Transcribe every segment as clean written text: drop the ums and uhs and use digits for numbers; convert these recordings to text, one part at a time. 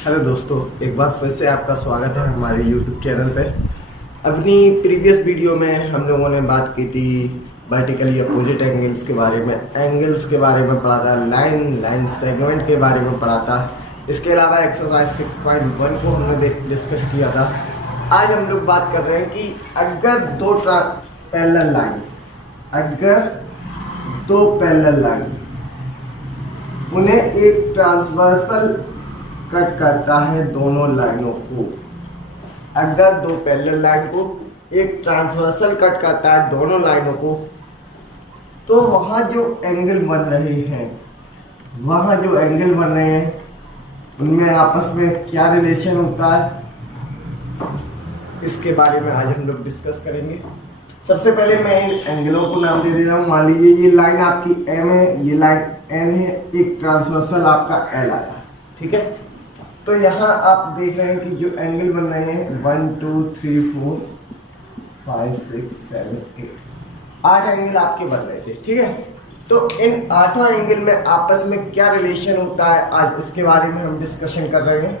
Hello दोस्तों, एक बार फिर से आपका स्वागत है हमारे YouTube चैनल पे। अपनी प्रीवियस वीडियो में हम लोगों ने बात की थी वर्टिकली अपोजिट एंगल्स के बारे में, एंगल्स के बारे में पढ़ा था, लाइन सेगमेंट के बारे में पढ़ा था। इसके अलावा एक्सरसाइज 6.1 को हमने डिस्कस किया था। आज हम लोग बात कर रहे हैं कि अगर दो पैरेलल लाइन उन्हें एक ट्रांसवर्सल कट करता है दोनों लाइनों को, अगर दो पैरेलल लाइन को एक ट्रांसवर्सल कट करता है दोनों लाइनों को, तो वहाँ जो एंगल बन रहे हैं उनमें आपस में क्या रिलेशन होता है, इसके बारे में आज हम लोग डिस्कस करेंगे। सबसे पहले मैं इन एंगलों को नाम दे रहा हूँ। मान लीजिए ये लाइन आपकी M है, ये लाइन N है, एक ट्रांसवर्सल आपका L आया, ठीक है। तो यहाँ आप देख रहे हैं कि जो एंगल बन रहे हैं 1 2 3 4 5 6 7 8 8 एंगल आपके बन रहे थे, ठीक है। तो इन 8 एंगल में आपस में क्या रिलेशन होता है, आज इसके बारे में हम डिस्कशन कर रहे हैं।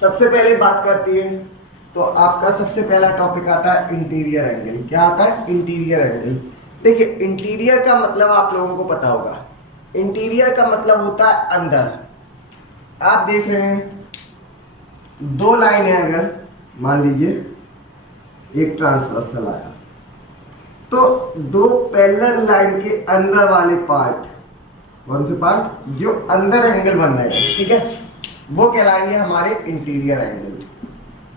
सबसे पहले बात करती है तो आपका सबसे पहला टॉपिक आता है इंटीरियर एंगल। क्या आता है? Interior angle. देखिए, इंटीरियर का मतलब आप लोगों को पता होगा। इंटीरियर का मतलब होता है अंदर। आप देख रहे हैं दो लाइन है, अगर मान लीजिए एक ट्रांसवर्सल आया, तो दो पैरेलल लाइन के अंदर वाले पार्ट, कौन से पार्ट? जो अंदर एंगल बन रहे हैं, ठीक है, वो कहलाएंगे हमारे इंटीरियर एंगल,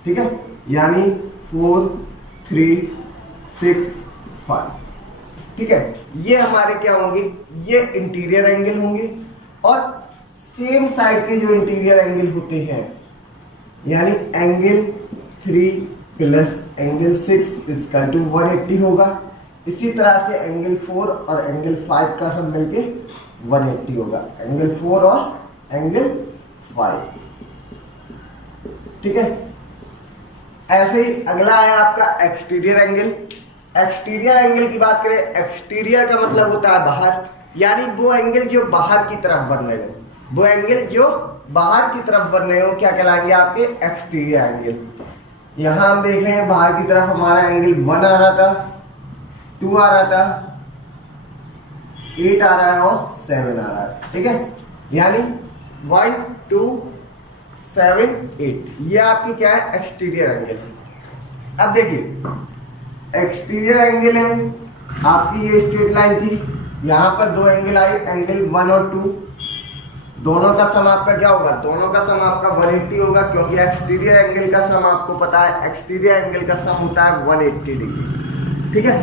ठीक है। यानी 4 3 6 5, ठीक है, ये हमारे क्या होंगे? ये इंटीरियर एंगल होंगे। और सेम साइड के जो इंटीरियर एंगल होते हैं, यानी angle 3 plus angle 6 equal to 180 होगा। इसी तरह से एंगल 4 और एंगल 5 का सब मिलके 180 होगा, एंगल 4 और एंगल 5, ठीक है। ऐसे ही अगला है आपका एक्सटीरियर एंगल। एक्सटीरियर एंगल की बात करें, एक्सटीरियर का मतलब होता है बाहर, यानी वो एंगल जो बाहर की तरफ बन रहे हो, वो एंगल जो बाहर की तरफ बन रहे हो क्या कहलाएंगे? आपके एक्सटीरियर एंगल। यहां हम देख रहे हैं बाहर की तरफ हमारा एंगल 1 आ रहा था, 2 आ रहा था, 8 आ रहा है और 7 आ रहा है, ठीक है। यानी 1 2 7 8, ये आपकी क्या है? Exterior angle. अब देखिए, एक्सटीरियर एंगल है आपकी, ये स्ट्रेट लाइन थी, यहां पर दो एंगल आए, एंगल 1 और 2, दोनों का सम आपका क्या होगा? दोनों का सम आपका 180 होगा, क्योंकि एक्सटीरियर एंगल का सम आपको पता है, एक्सटीरियर एंगल का सम होता है 180 डिग्री, ठीक है।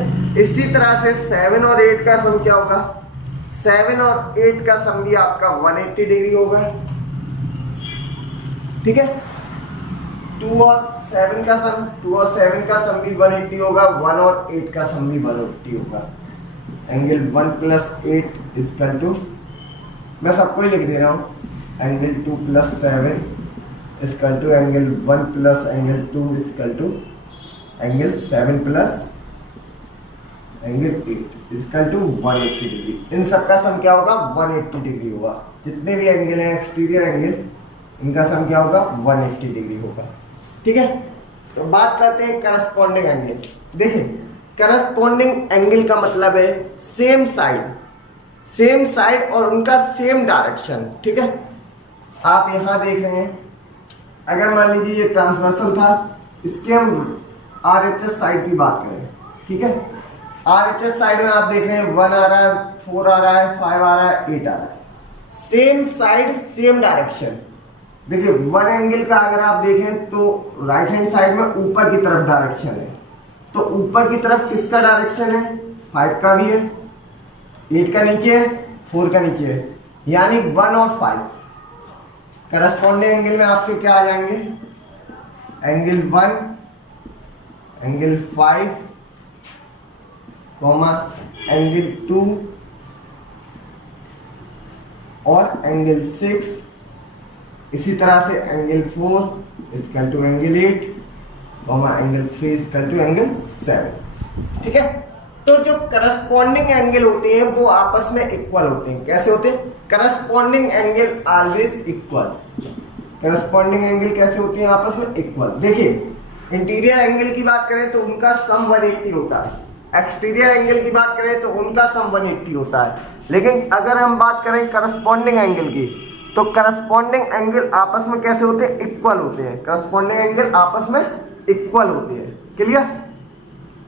इसी तरह से 7 और 8 का सम क्या होगा? 7 और 8 का सम भी आपका 180 डिग्री होगा, ठीक है। 2 और 7 का सम, 2 और 7 का सम भी 180 होगा, 1 और 8 का सम भी 180 होगा। एंगल 1 प्लस 8 इक्वल टू, मैं सबको ही लिख दे रहा हूं, angle 2 plus 7 equal to angle 1 plus angle 2 equal to angle 7 plus angle 8 equal to 180 degree. इन सबका सम क्या होगा? 180 डिग्री होगा। जितने भी एंगल हैं एक्सटीरियर एंगल, इनका सम क्या होगा? 180 डिग्री होगा, ठीक है। तो बात करते हैं करस्पॉन्डिंग एंगल। देखिए, करस्पॉन्डिंग एंगल का मतलब है सेम साइड और उनका सेम डायरेक्शन, ठीक है। आप यहां देख रहे हैं, अगर मान लीजिए ये ट्रांसवर्सल था, इसके हम RHS साइड की बात करें, ठीक है। RHS साइड में आप देख रहे हैं 1 आ रहा है, 4 आ रहा है, 5 आ रहा है, 8 आ रहा है, सेम साइड सेम डायरेक्शन। देखिए, 1 एंगल का अगर आप देखें तो राइट हैंड साइड में ऊपर की तरफ डायरेक्शन है, तो ऊपर की तरफ किसका डायरेक्शन है? 5 का भी है, 8 का नीचे है, 4 का नीचे है, यानी 1 और 5 करस्पॉन्डिंग एंगल में आपके क्या आ जाएंगे? एंगल 1, एंगल 5, एंगल 2 और एंगल 6। इसी तरह से angle 4 equal to angle 8, angle 3 equal to angle 7, ठीक है। तो जो करस्पॉन्डिंग एंगल होते हैं वो आपस में इक्वल होते हैं। कैसे होते हैं? Corresponding angle always equal. Corresponding angle कैसे होते हैं आपस में इक्वल। देखिए इंटीरियर एंगल की बात करें तो उनका सम 180 होता है, एक्सटीरियर एंगल की बात करें तो उनका सम 180 होता है। लेकिन अगर हम बात करें करस्पॉन्डिंग एंगल की तो करस्पॉन्डिंग एंगल आपस में कैसे होते हैं, इक्वल होते हैं। करस्पॉन्डिंग एंगल आपस में इक्वल होते हैं। क्लियर।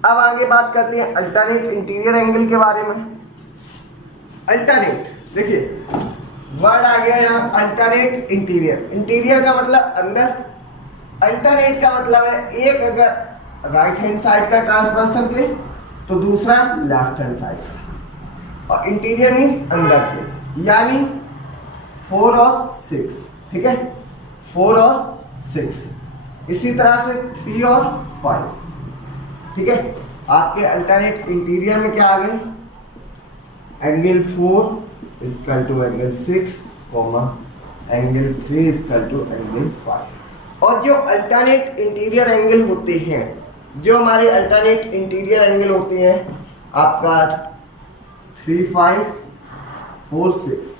अब आगे बात करते हैं अल्टरनेट इंटीरियर एंगल के बारे में। अल्टरनेट, देखिए वर्ड आ गया यहाँ अल्टरनेट इंटीरियर। इंटीरियर का मतलब अंदर, अल्टरनेट का मतलब है एक अगर राइट हैंड साइड का ट्रांसवर्सल के तो दूसरा लेफ्ट हैंड साइड का, और इंटीरियर मींस अंदर के, यानी 4 और 6। ठीक है, 4 और 6। इसी तरह से 3 और 5। ठीक है, आपके अल्टरनेट इंटीरियर में क्या आ गए, angle 4 equal to angle 6, angle 3 equal to angle 5। और जो अल्टरनेट इंटीरियर एंगल होते हैं, जो हमारे अल्टरनेट इंटीरियर एंगल होते हैं आपका 3, 5, 4, 6,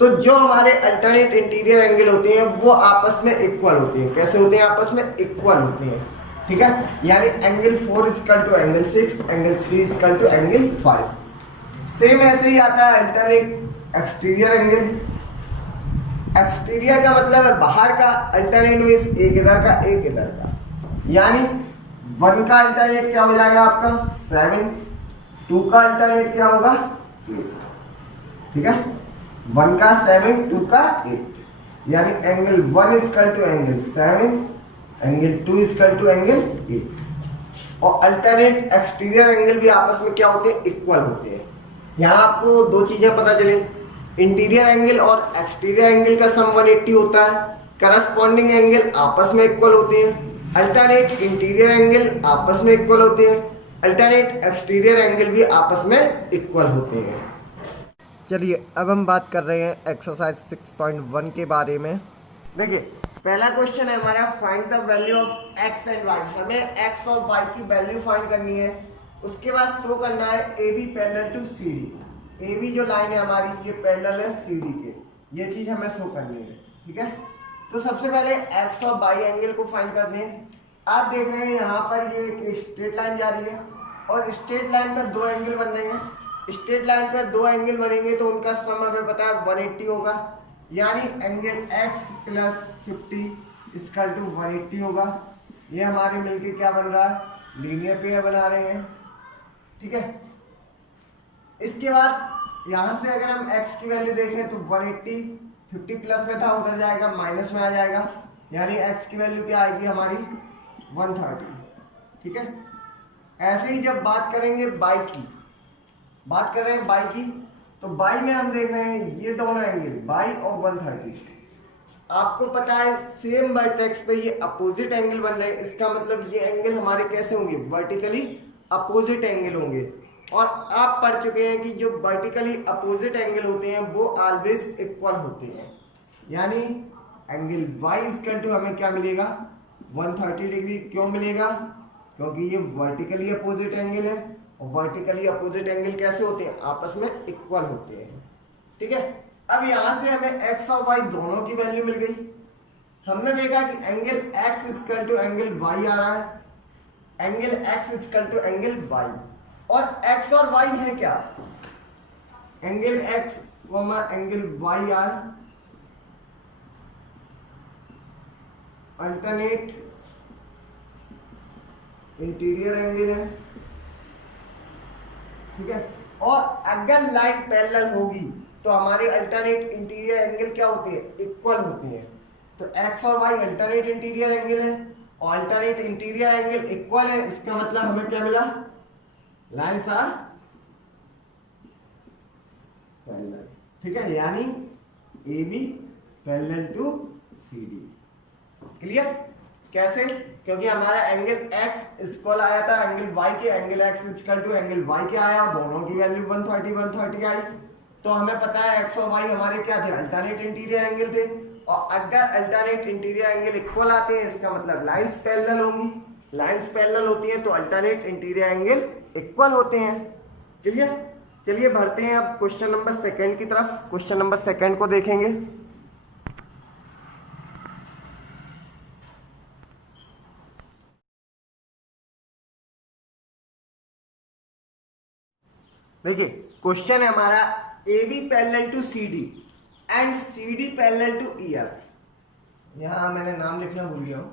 तो जो हमारे अल्टरनेट इंटीरियर एंगल होते हैं वो आपस में इक्वल होते हैं। कैसे होते हैं, आपस में इक्वल होते हैं। ठीक है, यानी angle 4 equal to angle 6, angle 3 equal to angle 5। Same ऐसे ही आता है अल्टरनेट एक्सटीरियर एंगल। एक्सटीरियर का मतलब है बाहर का, अल्टरनेट मींस एक इधर का एक इधर का, यानी 1 का अल्टरनेट क्या हो जाएगा आपका 7, 2 का अल्टरनेट क्या होगा 8। ठीक है, 1 का 7, 2 का 8, यानी angle 1 equal to angle 7, angle 2 equal to angle 8। और अल्टरनेट एक्सटीरियर एंगल भी आपस में क्या होते हैं, इक्वल होते हैं। यहाँ आपको दो चीजें पता चली, इंटीरियर एंगल और एक्सटीरियर एंगल का सम 180 होता है, करस्पॉन्डिंग एंगल आपस में इक्वल होते हैं, अल्टरनेट इंटीरियर एंगल आपस में इक्वल होते हैं, अल्टरनेट एक्सटीरियर एंगल भी आपस में इक्वल होते हैं। चलिए अब हम बात कर रहे हैं एक्सरसाइज 6.1 के बारे में। देखिए पहला क्वेश्चन है हमारा, find the value of x and y. हमें एक्स और वाई की वैल्यू फाइंड करनी है। उसके बाद शो करना है A B parallel to C D. A B जो लाइन है हमारी ये पैरेलल है सी डी के, ये चीज हमें शो करनी है। ठीक है, तो सबसे पहले एक्स और वाई एंगल को फाइंड करते हैं। आप देख रहे हैं यहाँ पर ये एक स्ट्रेट लाइन जा रही है और स्ट्रेट लाइन पर दो एंगल बन रहे हैं। स्ट्रेट लाइन पर दो एंगल बनेंगे तो उनका सम हमें पता है 180 होगा, यानी angle x plus 50 equal to 180 होगा। ये हमारे मिलके क्या बन रहा है, लीनियर पेयर बना रहे हैं। ठीक है, इसके बाद यहाँ से अगर हम x की वैल्यू देखें तो 180 50 प्लस में था उधर जाएगा माइनस में आ जाएगा, यानी x की वैल्यू क्या आएगी हमारी 130। ठीक है, ऐसे ही जब बात करेंगे बाई की, बात कर रहे हैं बाई की, तो बाई में हम देख रहे हैं ये दोनों एंगल बाई और 130। आपको पता है सेम वर्टेक्स पे ये अपोजिट एंगल बन रहे हैं, इसका मतलब ये एंगल हमारे कैसे होंगे, वर्टिकली अपोजिट एंगल होंगे। और आप पढ़ चुके हैं कि जो वर्टिकली अपोजिट एंगल होते हैं वो ऑलवेज इक्वल होते हैं, यानी एंगल y इक्वल टू हमें क्या मिलेगा 130 डिग्री। क्यों मिलेगा, क्योंकि ये वर्टिकली अपोजिट एंगल है और वर्टिकली अपोजिट एंगल कैसे होते हैं, आपस में इक्वल होते हैं। ठीक है, अब यहां से हमें x और y दोनों की वैल्यू मिल गई। हमने देखा कि angle x equal to angle y आ रहा है, angle x equal to angle y, और x और y है क्या, angle x angle y are alternate interior angle है। ठीक है, और अगर लाइन पैरेलल होगी तो हमारे अल्टरनेट इंटीरियर एंगल क्या होते हैं, इक्वल होते हैं। तो x और y अल्टरनेट इंटीरियर एंगल है और अल्टरनेट इंटीरियर एंगल इक्वल है, इसका मतलब हमें क्या मिला, लाइन्स आर पैरेलल। ठीक है, यानी A B parallel to C D. Clear, कैसे, क्योंकि हमारा एंगल x इक्वल आया था एंगल y के, angle x equal to angle y के आया और दोनों की वैल्यू 130 आई। तो हमें पता है x और y हमारे क्या थे, अल्टरनेट इंटीरियर एंगल थे। और अगर अल्टरनेट इंटीरियर एंगल इक्वल आते हैं इसका मतलब लाइंस पैरेलल होंगी, लाइंस पैरेलल होती हैं तो अल्टरनेट इंटीरियर एंगल इक्वल होते हैं। क्लियर, चलिए बढ़ते हैं अब क्वेश्चन नंबर 2 की तरफ। क्वेश्चन नंबर 2 को देखेंगे। देखिए क्वेश्चन है हमारा A B parallel to C D and C D parallel to E F. यहां मैंने नाम लिखना भूल गया हूं।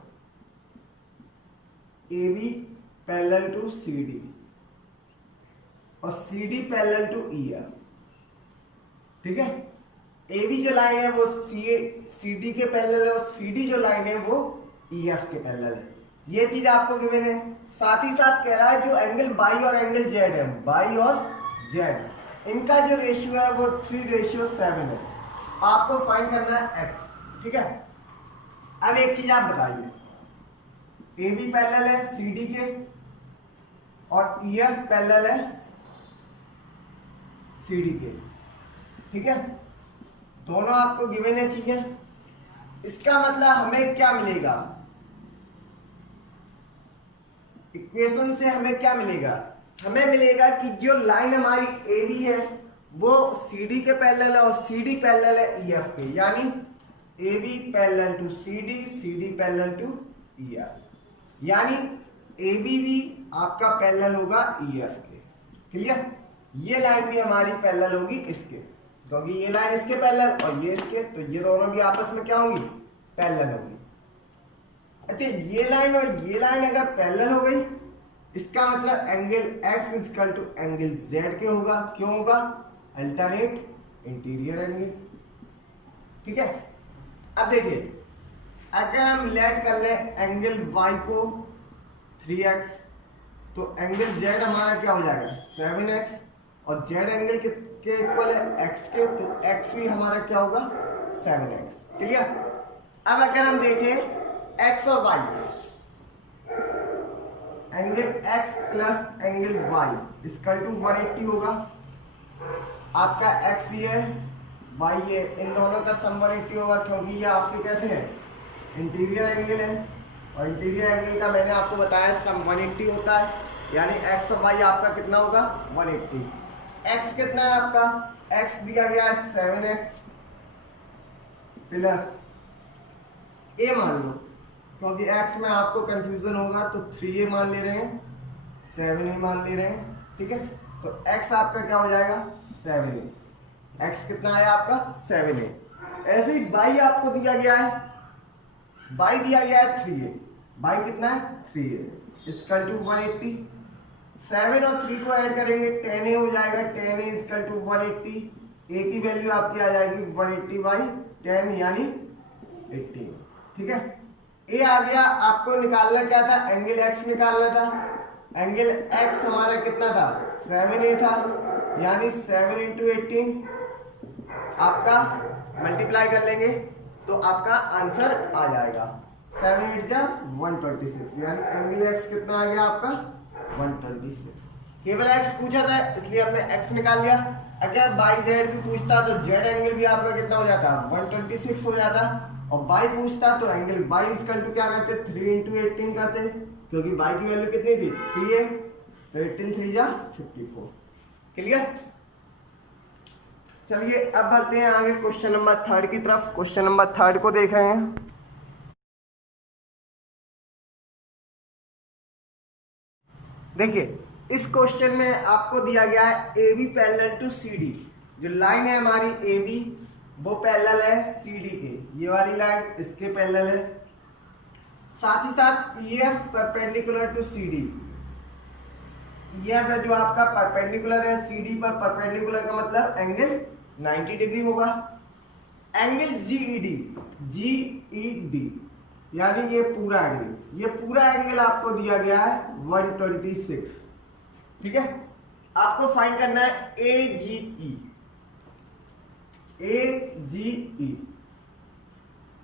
A B parallel to C D और C D parallel to E F. ठीक है, ए बी जो लाइन है वो सी डी के पैरेलल है और सी डी जो लाइन है वो ई एफ के पैरेलल है। ये चीज आपको गिवन है। साथ ही साथ कह रहा है जो एंगल बाई और एंगल जेड है, बाई और जेड, इनका जो रेशियो है वो 3:7 है। आपको फाइंड करना है एक्स। ठीक है, अब एक चीज आप बताइए, ए बी पैरेलल है सी डी के और ई एफ पैरेलल है सी डी के। ठीक है, दोनों आपको गिवन है चीजें। इसका मतलब हमें क्या मिलेगा, इक्वेशन से हमें क्या मिलेगा, हमें मिलेगा कि जो लाइन हमारी ए बी है वो सी डी के पैरेलल है और सी डी पैरेलल है ई एफ के, यानी A B parallel to C D parallel to E F, यानी ए बी भी आपका पैरेलल होगा ई एफ के। क्लियर, ये लाइन भी हमारी पैरेलल होगी इसके, क्योंकि ये लाइन इसके पैरेलल और ये इसके, तो ये दोनों भी आपस में क्या होंगी, पैरेलल होगी। अच्छा, ये लाइन और ये लाइन अगर पैरेलल हो गई, इसका मतलब angle x equal to angle z के होगा। क्यों होगा, अल्टरनेट इंटीरियर एंगल। ठीक है, अब देखिए अगर हम लेट कर ले एंगल y को 3x, तो एंगल z हमारा क्या हो जाएगा 7x, और z एंगल के इक्वल है x के, तो x भी हमारा क्या होगा 7x। क्लियर, अब अगर हम देखें x और y, angle x plus angle y equal to 180 होगा। आपका x ये है, y ये, इन दोनों का सम 180 होगा, क्योंकि ये आपके कैसे हैं, इंटीरियर एंगल है, और इंटीरियर एंगल का मैंने आपको बताया सम 180 होता है, यानी x और y आपका कितना होगा 180। x कितना है आपका, x दिया गया है 7x प्लस a मान लो, क्योंकि x में आपको कंफ्यूजन होगा तो 3a मान ले रहे हैं, 7a मान ले रहे हैं। ठीक है, तो x आपका क्या हो जाएगा 7a, x कितना है आपका 7a। ऐसे ही y आपको दिया गया है, y दिया गया है 3a, y कितना है 3a इक्वल टू 180। 7 और 3 को ऐड करेंगे 10a हो जाएगा, 10a इक्वल टू 180। a की वैल्यू आपकी आ जाएगी 180 बाई 10 यानी 18। ठीक है, ए आ गया। आपको निकालना क्या था, एंगल x निकालना था। एंगल x हमारा कितना था 7a था, यानी 7 इंटू 18 आपका मल्टीप्लाई कर लेंगे तो आपका आंसर आ जाएगा 7 8 जा 126, यानी एंगल x कितना आ गया आपका 126। केवल x पूछा था इसलिए हमने x निकाल लिया। अगर बाई z भी पूछता तो z एंगल भी आपका कितना हो जाता 126 हो जाता, और बाई पूछता तो एंगल बाई इक्वल टू क्या करते 3 इंटू 18 करते, क्योंकि बाई की वैल्यू कितनी थी 3a, तो 18 3 जा 54। क्लियर, चलिए अब बढ़ते हैं आगे क्वेश्चन नंबर 3 की तरफ। क्वेश्चन नंबर 3 को देख रहे हैं। देखिए इस क्वेश्चन में आपको दिया गया है A B parallel to C D. जो लाइन है हमारी ए बी वो पैरेलल है सी डी के, ये वाली लाइन इसके पैरेलल है। साथ ही साथ E F perpendicular to C D, E F है जो आपका परपेंडिकुलर है सी डी पर। परपेंडिकुलर का मतलब एंगल 90 डिग्री होगा। एंगल जी ई डी यानी ये पूरा एंगल आपको दिया गया है 126। ठीक है, आपको फाइंड करना है ए जी ई,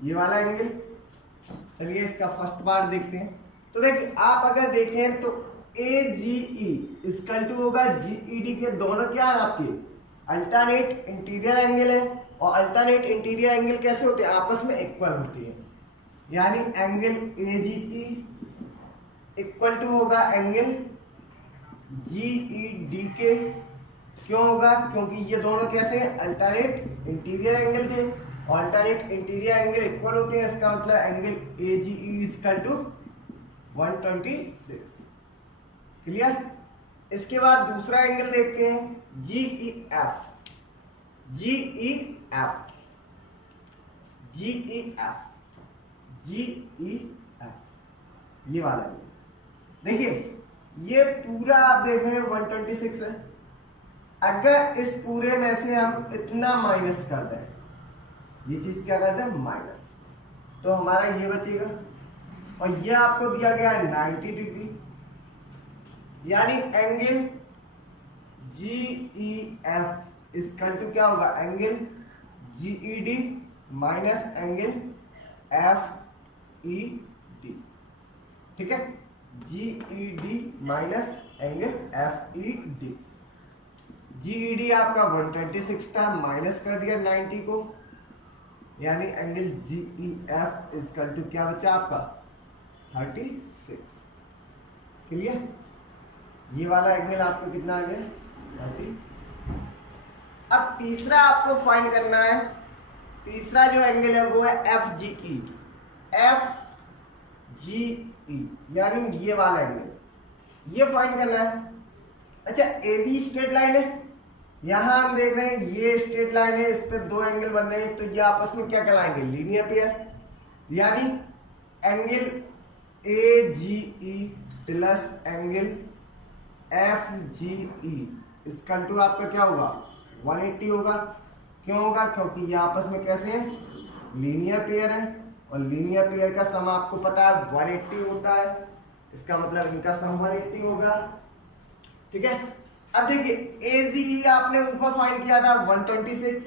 ये वाला एंगल। चलिए इसका फर्स्ट पार्ट देखते हैं। तो देखिए आप अगर देखें तो ए जी ई इक्वल टू होगा जी ई डी के, दोनों क्या है आपके अल्टरनेट इंटीरियर एंगल है, और अल्टरनेट इंटीरियर एंगल कैसे होते हैं आपस में इक्वल होती है, यानी angle A G E equal to होगा एंगल जी ई डी के। क्यों होगा, क्योंकि ये दोनों कैसे हैं अल्टरनेट इंटीरियर एंगल के, और अल्टरनेट इंटीरियर एंगल इक्वल होते हैं, इसका मतलब angle A G E equal to 126। Clear, इसके बाद दूसरा एंगल देखते हैं G E F, G E F, G E F, G E F, ये वाला है। देखिए ये पूरा आप देख रहे हैं 126 है। अगर इस पूरे में से हम इतना माइनस कर दें, ये चीज क्या करते हैं माइनस, तो हमारा ये बचेगा। और ये आपको दिया गया है 90 डिग्री, यानी एंगल जी ई एफ इसका टू क्या होगा, angle G E D minus angle F E D. ठीक है, G E D minus angle F E D. G E D आपका 126 था, माइनस कर दिया 90 को, यानी angle G E F is equal to क्या बचा आपका 36। क्लियर, ये वाला एंगल आपको कितना आ गया 30। अब तीसरा आपको फाइंड करना है, तीसरा जो एंगल है वो है F G E, F G ई यानी ये वाला एंगल, ये फाइंड करना है। अच्छा ए बी स्ट्रेट लाइन है, यहां हम देख रहे हैं ये स्ट्रेट लाइन है, इस पे दो एंगल बन रहे हैं, तो ये आपस में क्या कहलाएंगे लीनियर पेयर, यानी angle A G E plus angle F G E इसका टू आपका क्या होगा 180 होगा। क्यों होगा, क्योंकि ये आपस में कैसे हैं लीनियर पेयर है, और लीनियर पेयर का सम आपको पता है 180 होता है, इसका मतलब इनका सम 180 होगा। ठीक है, अब देखिए ए जी ई आपने उनको फाइंड किया था 126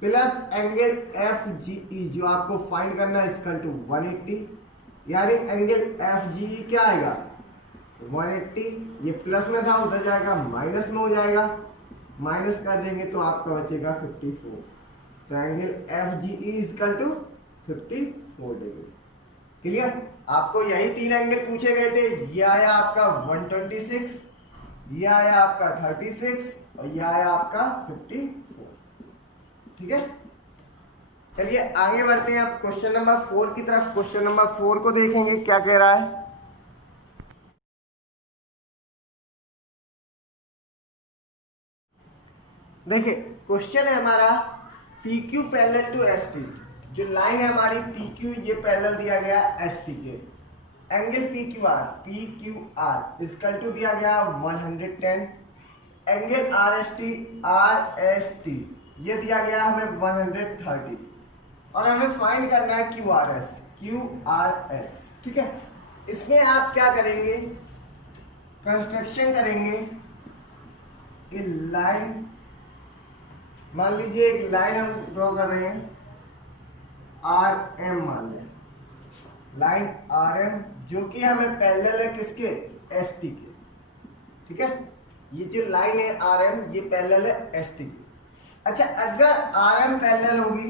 प्लस एंगल एफ जी ई जो आपको फाइंड करना है इसका टू 180, यानी एंगल एफ जी ई क्या आएगा 180, ये प्लस में था उधर जाएगा माइनस में हो जाएगा, माइनस कर देंगे तो आपका बचेगा 54, तो angle F G E is equal to 54 degree. Clear, आपको यही तीन एंगल पूछे गए थे, ये आया आपका 126, ये आया आपका 36 और ये आया आपका 54। ठीक है, चलिए आगे बढ़ते हैं अब क्वेश्चन नंबर 4 की तरफ। क्वेश्चन नंबर 4 को देखेंगे क्या कह रहा है। देखिए क्वेश्चन है हमारा PQ पैरेलल टू ST, जो लाइन है हमारी PQ ये पैरेलल दिया गया ST के, एंगल PQR इसका टू दिया गया 110, एंगल RST ये दिया गया हमें 130, और हमें फाइंड करना है QRS। ठीक है, इसमें आप क्या करेंगे, कंस्ट्रक्शन करेंगे, ये लाइन मान लीजिए एक लाइन हम ड्रॉ कर रहे हैं RM, मान लें लाइन RM जो कि हमें पैरेलल है किसके ST के। ठीक है, ये जो लाइन है RM ये पैरेलल है ST के। अच्छा अगर RM पैरेलल होगी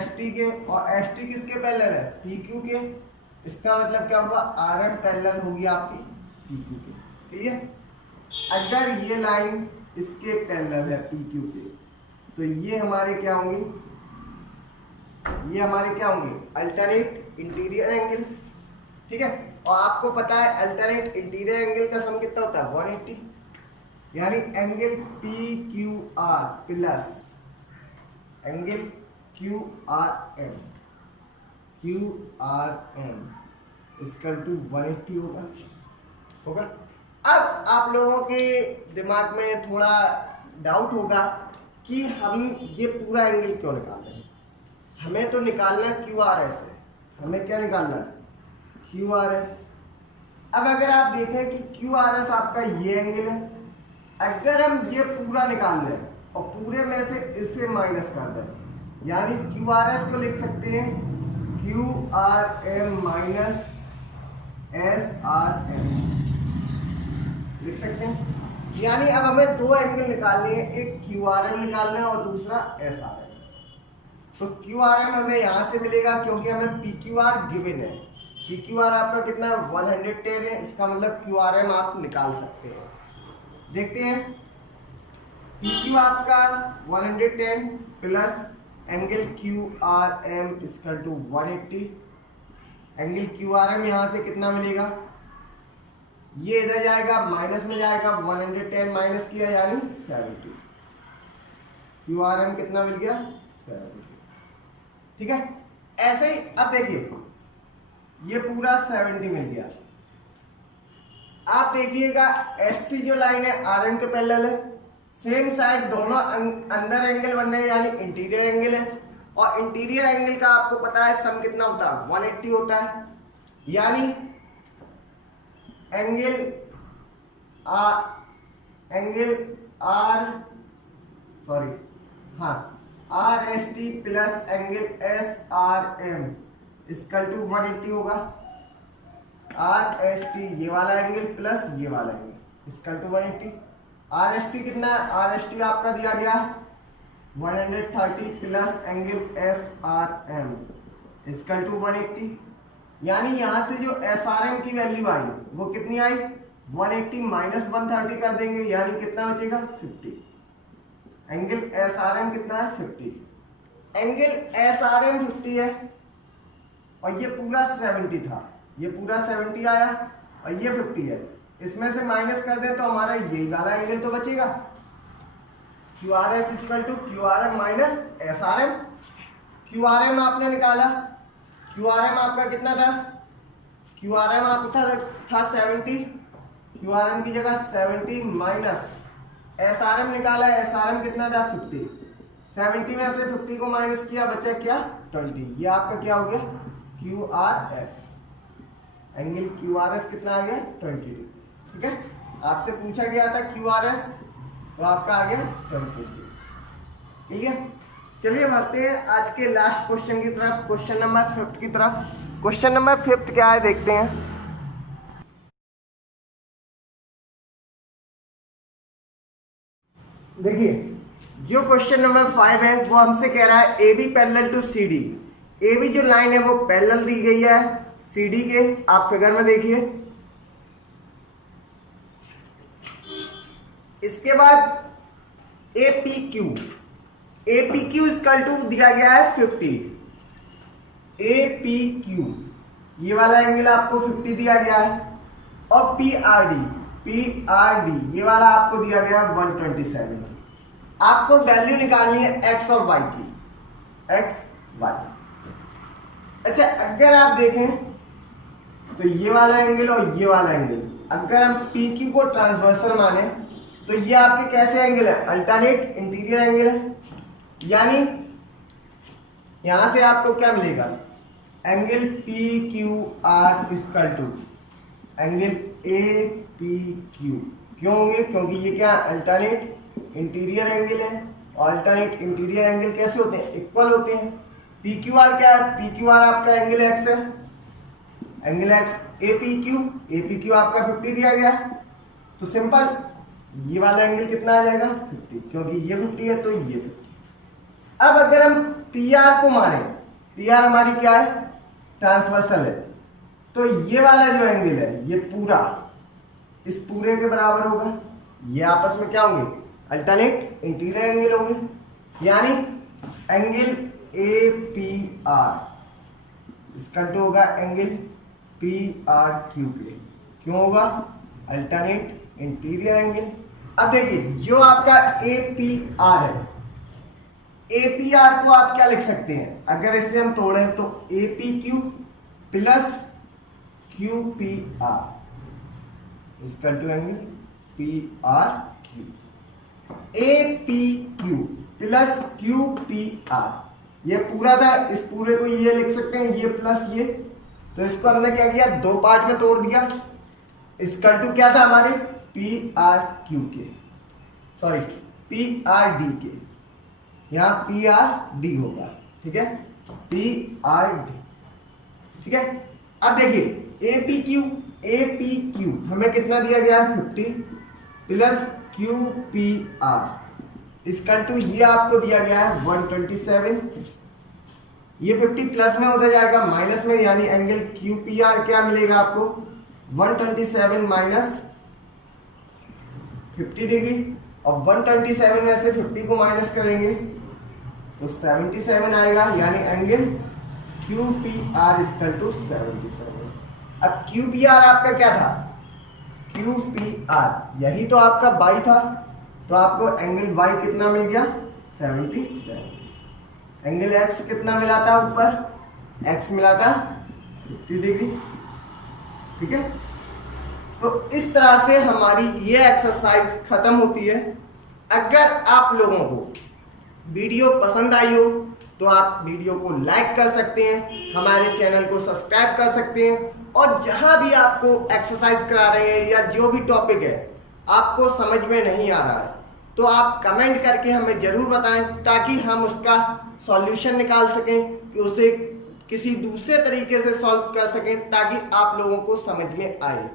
ST के और ST किसके पैरेलल है PQ के, इसका मतलब क्या हुआ RM पैरेलल होगी आपकी PQ के। ठीक है, अगर ये लाइन इसके पैरेलल है PQ के, तो ये हमारे क्या होंगे, ये हमारे क्या होंगे अल्टरनेट इंटीरियर एंगल। ठीक है, और आपको पता है अल्टरनेट इंटीरियर एंगल का सम कितना होता है 180, यानी angle PQR plus angle QRM is equal to 180 होगा। अब आप लोगों के दिमाग में थोड़ा डाउट होगा कि हम ये पूरा एंगल क्यों निकाल रहे हैं, हमें तो निकालना QRS है, हमें क्या निकालना है QRS। अब अगर आप देखें कि QRS आपका ये एंगल है, अगर हम ये पूरा निकाल लें और पूरे में से इसे माइनस कर दें, यानी QRS को लिख सकते हैं QRM माइनस SRM लिख सकते हैं। यानी अब हमें दो एंगल निकालने हैं, एक QRM निकालना है और दूसरा SRM। तो QRM हमें यहां से मिलेगा क्योंकि हमें PQR गिवन है, PQR आपका कितना 110 है, इसका मतलब QRM आप निकाल सकते हैं। देखते हैं PQ आपका 110 plus angle QRM equal to 180, angle QRM यहां से कितना मिलेगा ये इधर जाएगा माइनस में जाएगा, 110 माइनस किया यानी 70। क्यू आर एम कितना मिल गया? 70। ठीक है, ऐसे ही अब देखिए ये पूरा 70 मिल गया। आप देखिएगा एस टी जो लाइन है आर एम के पैरेलल है, सेम साइड दोनों अंदर एंगल बन रहे हैं यानी इंटीरियर एंगल है, और इंटीरियर एंगल का आपको पता है सम कितना होता है? 180 होता है, यानी angle R S T plus angle S R M equal to 180 होगा। आर एस टी ये वाला एंगल प्लस ये वाला angle equal to 180। R S T कितना है? आर एस टी आपका दिया गया 130 plus angle S R M equal to 180, यानी यहां से जो एस आर एम की वैल्यू आई वो कितनी आई? 180 माइनस 130 कर देंगे यानी कितना बचेगा? 50। एंगल एस आर एम कितना है? 50। एंगल एस आर एम 50 है और ये पूरा 70 था, ये पूरा 70 आया और ये 50 है, इसमें से माइनस कर दें तो हमारा यही वाला एंगल तो बचेगा। Q R S equal to Q R M minus S R M. Q R M आपने निकाला, क्यू आर एम आपका कितना था? क्यू आर एम आपका था 70, क्यू आर एम की जगह 70 माइनस एस आर एम निकाला, एस आर एम कितना था? 50। 70 में से 50 को माइनस किया, बचा क्या? 20। ये आपका क्या हो गया? Q R S. Angle Q R S कितना आ गया? 20। ठीक है, आपसे पूछा गया था क्यू आर एस तो आपका आ गया 20। ठीक है, चलिए बढ़ते हैं आज के लास्ट क्वेश्चन की तरफ, क्वेश्चन नंबर 5 की तरफ। क्वेश्चन नंबर 5 क्या है देखते हैं। देखिए जो क्वेश्चन नंबर 5 है वो हमसे कह रहा है A B parallel to C D. A B जो लाइन है वो पैरेलल दी गई है सी डी के, आप फिगर में देखिए। इसके बाद A P Q, A P Q equal to दिया गया है 50। ए पी क्यू ये वाला एंगल आपको 50 दिया गया है, और पी आर डी ये वाला आपको दिया गया है 127। आपको वैल्यू निकालनी है एक्स और वाई की, एक्स वाई। अच्छा अगर आप देखें तो ये वाला एंगल और ये वाला एंगल, अगर हम पी क्यू को ट्रांसवर्सल माने तो ये आपके कैसे एंगल है? अल्टरनेट इंटीरियर एंगल है, यानी यहां से आपको क्या मिलेगा? Angle P Q R equal to angle A P Q. क्यों होंगे? क्योंकि ये क्या अल्टरनेट इंटीरियर एंगल है, और अल्टरनेट इंटीरियर एंगल कैसे होते हैं? इक्वल होते हैं। पी क्यू आर क्या है? पी क्यू आर आपका एंगल एक्स है, एंगल एक्स ए पी क्यू आपका 50 दिया गया, तो सिंपल ये वाला एंगल कितना आ जाएगा? 50, क्योंकि ये 50 है तो ये 50। अब अगर हम पी आर को माने, पी आर हमारी क्या है? ट्रांसवर्सल है, तो ये वाला जो एंगल है ये पूरा इस पूरे के बराबर होगा। ये आपस में क्या होंगे? अल्टरनेट इंटीरियर एंगल होंगे, यानी एंगल ए पी आर इसका टू होगा एंगल पी आर क्यू के। क्यों होगा? Alternate interior angle. अब देखिए जो आपका ए पी आर है, ए पी आर को आप क्या लिख सकते हैं? अगर इसे हम तोड़ें तो A P Q plus Q P R equal to angle P R Q. A P Q plus Q P R ये पूरा था, इस पूरे को ये लिख सकते हैं, ये प्लस ये, तो इसको हमने क्या किया? दो पार्ट में तोड़ दिया। इक्वल टू क्या था हमारे? पी आर क्यू के, सॉरी पी आर डी के, यहां पी आर डी होगा। ठीक है, पी आर डी। ठीक है, अब देखिए ए पी क्यू हमें कितना दिया गया है? 50 plus Q P R equal to ये आपको दिया गया है 127। ये 50 प्लस में होता जाएगा माइनस में, यानी एंगल क्यू पी आर क्या मिलेगा आपको? 127 माइनस 50 डिग्री, और 127 में से 50 को माइनस करेंगे तो 77 आएगा, यानी angle Q P R equal to 77। अब क्यू पी आर आपका क्या था? QPR, यही तो आपका y था, तो आपको एंगल y कितना मिल गया 77। एंगल x कितना मिला था ऊपर, x मिला था 50 डिग्री। ठीक है, तो इस तरह से हमारी ये एक्सरसाइज खत्म होती है। अगर आप लोगों को वीडियो पसंद आई हो तो आप वीडियो को लाइक कर सकते हैं, हमारे चैनल को सब्सक्राइब कर सकते हैं, और जहां भी आपको एक्सरसाइज करा रहे हैं या जो भी टॉपिक है आपको समझ में नहीं आ रहा है तो आप कमेंट करके हमें जरूर बताएं, ताकि हम उसका सॉल्यूशन निकाल सकें, कि उसे किसी दूसरे तरीके से सॉल्व कर सकें, ताकि आप लोगों को समझ में आए।